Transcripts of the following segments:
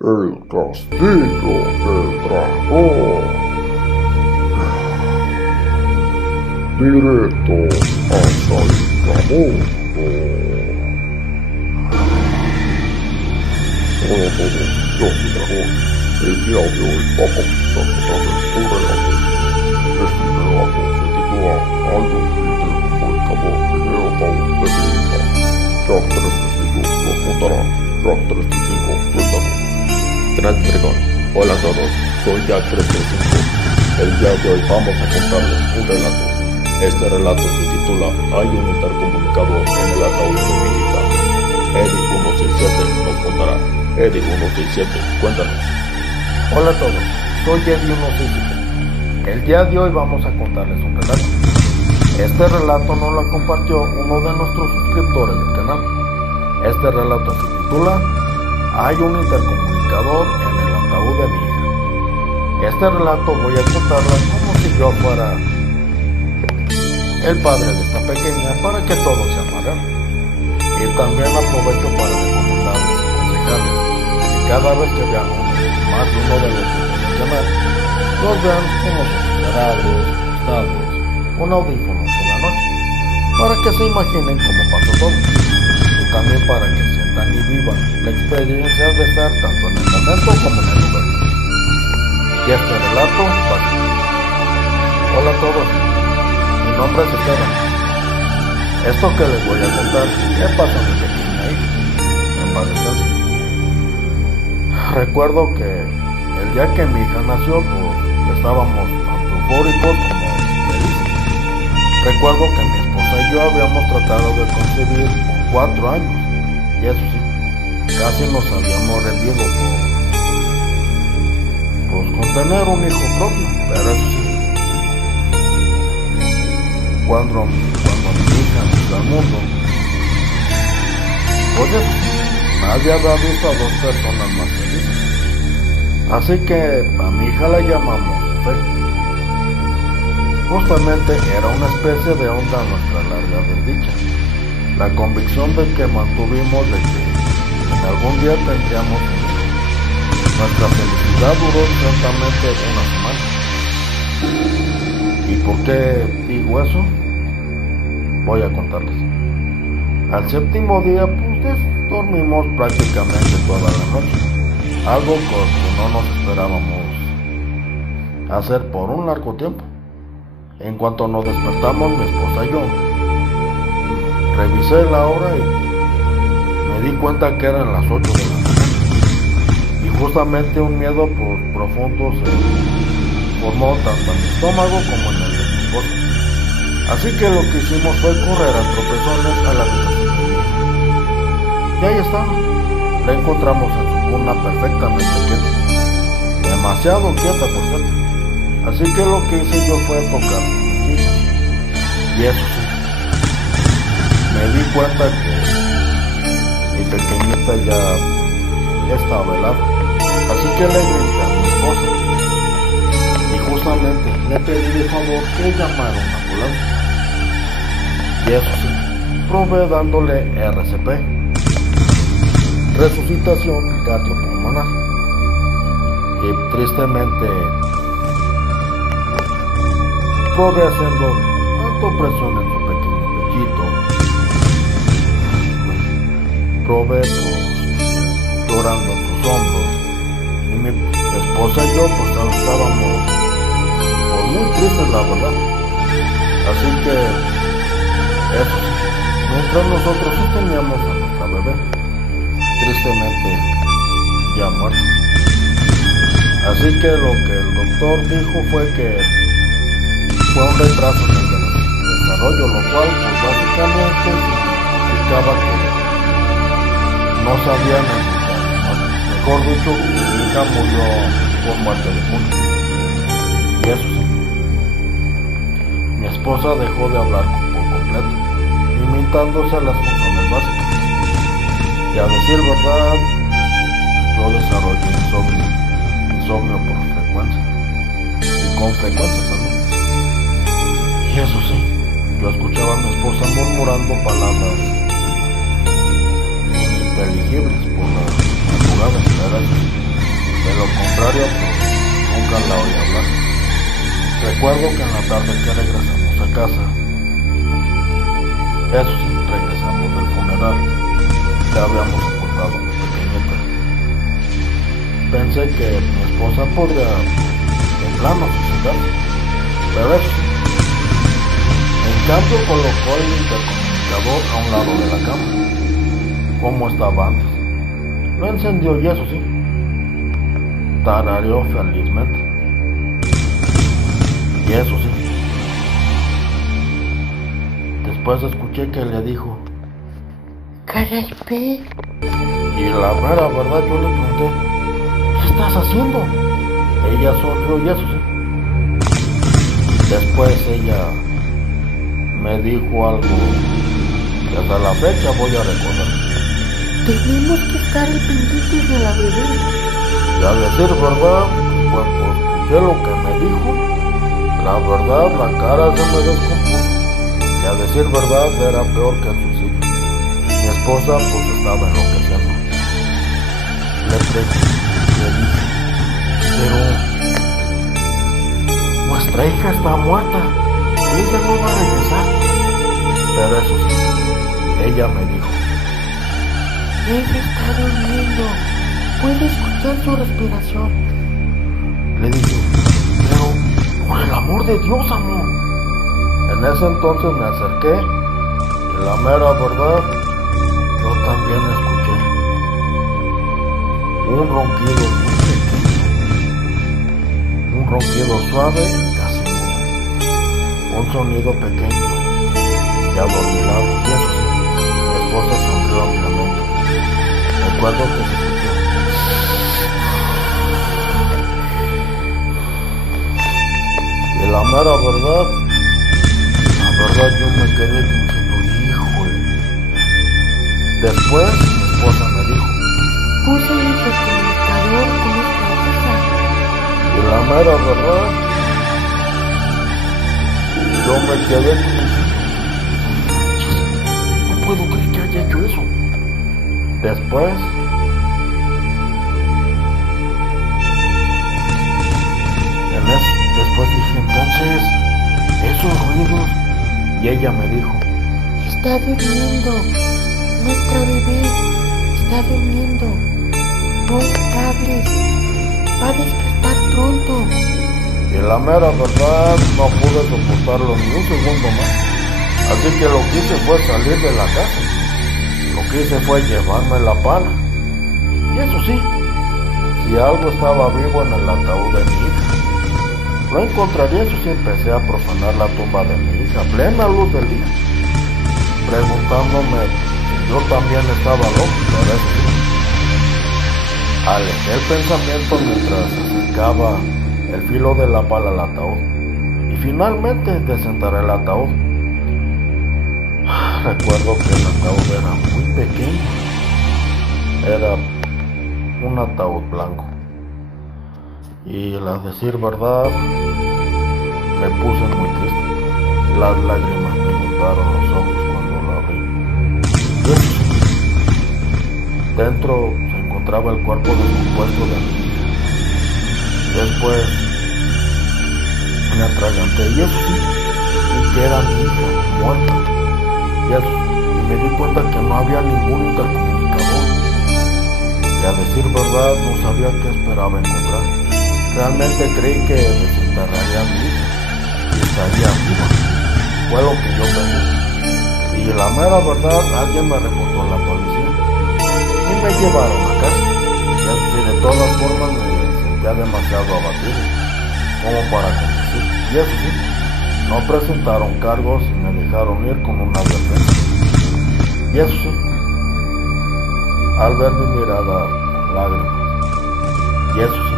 El castillo del dragón. Directo hacia el inframundo. Hola a todos, yo soy Dragón. El día de hoy vamos a contarles un relato. Este relato se titula Algo Líder Comunicador en el ataúd de mi hija. Jack 335 nos contará. Jack 335, cuéntanos. Dragón. Hola a todos, soy Jack 335. El día de hoy vamos a contarles un relato. Este relato se titula Hay un intercomunicador en el ataúd de mi hija. Eddie 167 nos contará. Eddie 167, cuéntanos. Hola a todos, soy Eddie 167. El día de hoy vamos a contarles un relato. Este relato nos lo compartió uno de nuestros suscriptores del canal. Este relato se titula Hay un intercomunicador en el ataúd de mi hija. Este relato voy a contarles como si yo fuera el padre de esta pequeña para que todo sea más real. Y también aprovecho para recomendarles y aconsejarles que cada vez que vean más de uno de los videos del canal, los vean como considerados, estados, con audífonos en la noche, para que se imaginen cómo pasó todo, y también para que sientan y vivan la experiencia de estar tanto en el momento como en el lugar. Y este relato va así. Hola a todos, mi nombre es Esteban. Esto que les voy a contar me pasó a mi pequeña hija, en paz descanse. Recuerdo que el día que mi hija nació, pues estábamos tanto eufóricos como felices. Recuerdo que mi esposa y yo habíamos tratado de concebir por 4 años, y eso sí, casi nos habíamos rendido con tener un hijo propio, pero eso sí, cuando mi hija nació al mundo, pues eso sí, nadie había visto a 2 personas más felices. Así que a mi hija la llamamos Fe. Justamente era una especie de onda a nuestra larga desdicha. La convicción de que mantuvimos de que en algún día tendríamos un hijo. Nuestra felicidad duró exactamente una semana. ¿Y por qué digo eso? Voy a contarles. Al 7º día, pues dormimos prácticamente toda la noche, algo que no nos esperábamos hacer por un largo tiempo. En cuanto nos despertamos, mi esposa y yo, revisé la hora y me di cuenta que eran las 8 de la mañana. Y justamente un miedo profundo se formó tanto en mi estómago como en el de mi esposa. Así que lo que hicimos fue correr a tropezones a la habitación. Y ahí estaba, la encontramos en su cuna perfectamente quieta, demasiado quieta por cierto. Así que lo que hice yo fue tocar sus hijas. Y eso sí, me di cuenta que mi pequeñita ya estaba helada. Así que le grité a mi esposa y justamente le pedí de favor que llamara una ambulancia. Y eso sí, probé dándole RCP, resucitación cardiopulmonar, y tristemente probé haciendo tanto presión en su pequeño pechito, probé llorando en sus hombros, y mi esposa y yo pues estábamos muy tristes, la verdad. Así que eso sí, mientras nosotros sosteníamos a nuestra bebé, tristemente ya muerto. Así que lo que el doctor dijo fue que fue un retraso en el desarrollo, lo cual pues básicamente significaba que no sabían explicar. Mejor dicho, mi hija murió por muerte de cuna. Y eso sí, mi esposa dejó de hablar por completo, limitándose a las funciones básicas. Y a decir verdad, yo desarrollé insomnio por frecuencia, y con frecuencia también. Y eso sí, yo escuchaba a mi esposa murmurando palabras ininteligibles por las madrugadas, lo contrario, pues nunca la oí hablar. Recuerdo que en la tarde que regresamos a casa, eso sí, regresamos del funeral, ya habíamos ocultado a mi pequeñita. Pensé que mi esposa podría de plano suicidarse, pero eso sí. En cambio colocó el intercomunicador a un lado de la cama, como estaba antes. Lo encendió y eso sí, tarareó felizmente. Y eso sí, después escuché que le dijo, Caraype. y la mera verdad yo le pregunté, ¿qué estás haciendo? Ella sonrió y eso sí. Después ella me dijo algo que hasta la fecha voy a recordar. Tenemos que estar pendientes de la bebé. Y a decir verdad, cuando escuché lo que me dijo, la verdad la cara se me descompuso. Y a decir verdad era peor que el suicidio. Mi esposa pues estaba enloqueciendo. Le dije, pero nuestra hija está muerta, ella no va a regresar. Pero eso sí, ella me dijo, Ella está durmiendo. Puede escuchar su respiración. le dije, pero por el amor de Dios, amor. En ese entonces me acerqué y la mera verdad, yo también escuché un ronquido muy pequeño, un ronquido suave y casi mudo, un sonido pequeño y adormilado. Y eso sí, mi esposa sonrió ampliamente. Recuerdo que se escuchó. Y la mera verdad yo me quedé diciendo, híjole. Después mi esposa me dijo, Puse el intercomunicador con esta hija. y la mera verdad, yo me quedé diciendo, no puedo creer que haya hecho eso. Después dije, entonces, esos ruidos. Y ella me dijo, Está durmiendo. Nuestra bebé está durmiendo. No hables. Va a despertar pronto. y la mera verdad no pude soportarlo ni un segundo más. Así que lo que hice fue salir de la casa. Lo que hice fue llevarme la pala. Y eso sí, si algo estaba vivo en el ataúd de mi hija, lo encontraría. Eso sí, empecé a profanar la tumba de mi hija a plena luz del día, preguntándome si yo también estaba loco. Pero eso sí, alejé el pensamiento mientras acercaba el filo de la pala al ataúd y finalmente desenterré el ataúd. Recuerdo que el ataúd era muy pequeño, era un ataúd blanco. Y a decir verdad, me puse muy triste. Las lágrimas me inundaron los ojos cuando lo abrí. Dentro se encontraba el cuerpo descompuesto de mi hija. Después me atraganté y eso sí, y que era mi hija muerta. Y me di cuenta que no había ningún intercomunicador. Y a decir verdad, no sabía qué esperaba encontrar. Realmente creí que desenterraría a mi hija y estaría viva. Fue lo que yo pensé. Y la mera verdad, alguien me reportó a la policía y me llevaron a casa. Y así, de todas formas me sentía demasiado abatido como para conducir. Y eso sí, no presentaron cargos y me dejaron ir con una advertencia. Y eso sí, al ver mi mirada con lágrimas, y eso sí,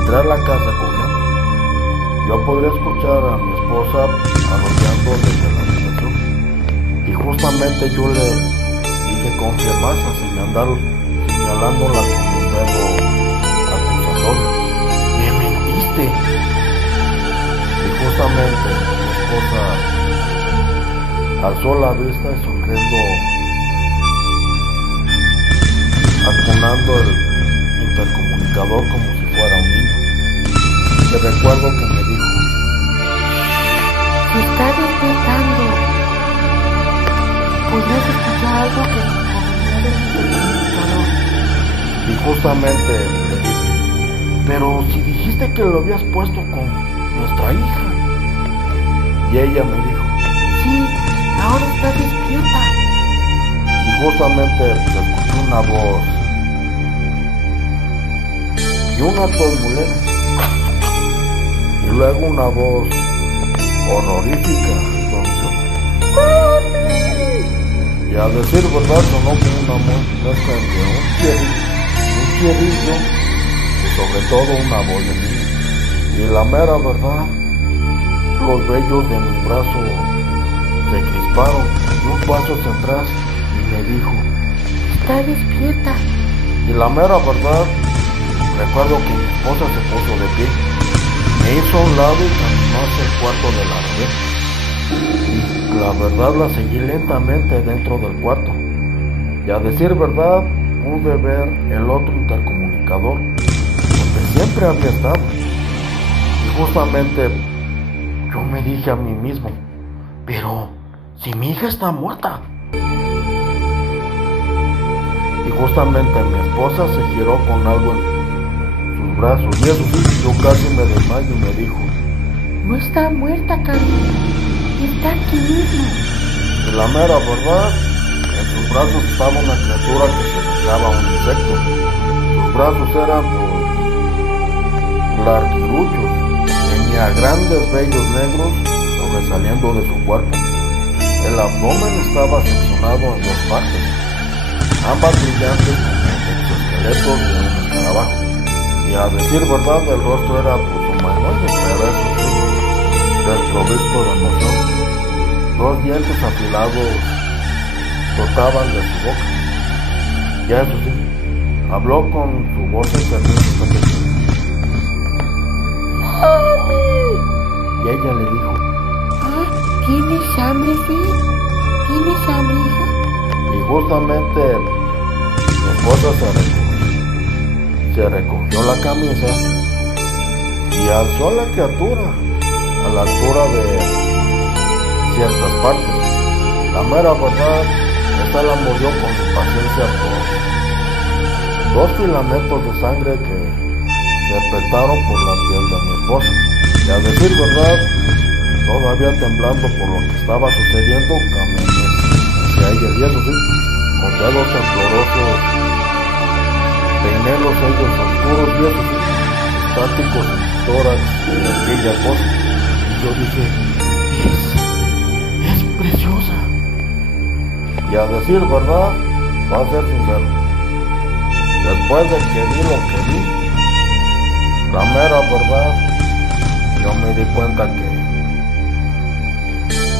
entré a la casa corriendo. Yo podría escuchar a mi esposa arrollando desde la habitación. Y justamente yo le dije con firmeza, señalándola con un dedo acusatorio. ¡Me mentiste! Y justamente mi esposa alzó la vista y sonriendo, acunando el intercomunicador como si recuerdo que me dijo, Se está despertando. Podrías escuchar algo que provenía del intercomunicador. y justamente le dije, pero si dijiste que lo habías puesto con nuestra hija. Y ella me dijo, Sí, ahora está despierta. y justamente escuché una voz y una tos muy leve, y luego una voz honorífica, entonces, y a decir verdad sonó como una mezcla entre un chirrillo y sobre todo una voz de niño. Y la mera verdad, los vellos de mi brazo se crisparon y un paso hacia atrás y me dijo, Está despierta. y la mera verdad, recuerdo que mi esposa se puso de pie, me hizo a un lado y caminó hacia el cuarto de la bebé. Y la verdad la seguí lentamente dentro del cuarto. Y a decir verdad, pude ver el otro intercomunicador, donde siempre había estado. Y justamente yo me dije a mí mismo, pero si mi hija está muerta. Y justamente mi esposa se giró con algo en sus brazos. Y eso sí, yo casi me desmayo y me dijo, No está muerta, cariño. Está aquí mismo. y la mera verdad, en sus brazos estaba una criatura que semejaba a un insecto. Sus brazos eran larguiruchos, tenía grandes vellos negros sobresaliendo de su cuerpo. El abdomen estaba seccionado en dos partes, ambas brillantes como exoesqueletos de un escarabajo. Y a decir verdad, el rostro era humanoide, pero eso sí, desprovisto de emoción. Dos dientes afilados brotaban de su boca. Y eso sí, habló con su voz enfermiza. Y ella le dijo, ¿Tienes hambre, sí? ¿Tienes hambre, hija? y justamente mi esposa se recogió la camisa y alzó a la criatura a la altura de ciertas partes. La mera verdad, esta la mordió con impaciencia por dos filamentos de sangre que serpentaron por la piel de mi esposa. Y a decir verdad, todavía temblando por lo que estaba sucediendo, caminé hacia ella y eso sí, con dedos temblorosos, peiné los sellos oscuros y eso sí, estáticos en su tórax de aquella cosa. Y yo dije, es preciosa. Y a decir verdad, va a ser sincero, después de que vi lo que vi, la mera verdad, yo me di cuenta que,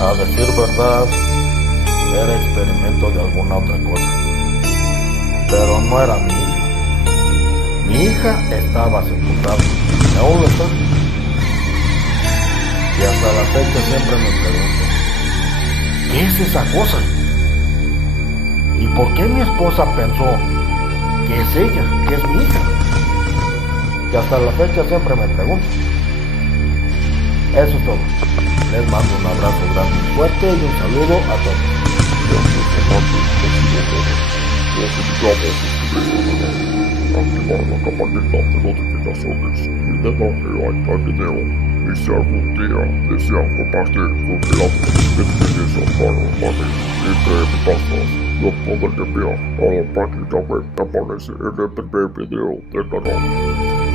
a decir verdad, era experimento de alguna otra cosa. Pero no era mi hija. Mi hija estaba sepultada, y aún lo está. Y hasta la fecha siempre me pregunto, ¿qué es esa cosa? ¿Y por qué mi esposa pensó que es ella, que es mi hija? Y hasta la fecha siempre me pregunto. Eso es todo. Les mando un abrazo grande y fuerte y un saludo a todos. Activar la campanita de notificaciones y denle like al video. Y si algún día desean compartir sus relatos de experiencia paranormales entre pasas, los pueden enviar a la página web que aparece en el primer video del canal.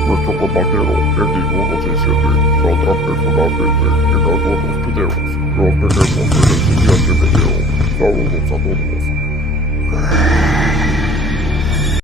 Nuestro compañero Eddie167 saldrá personalmente en algunos videos. Nos veremos en el siguiente video. Saludos a todos.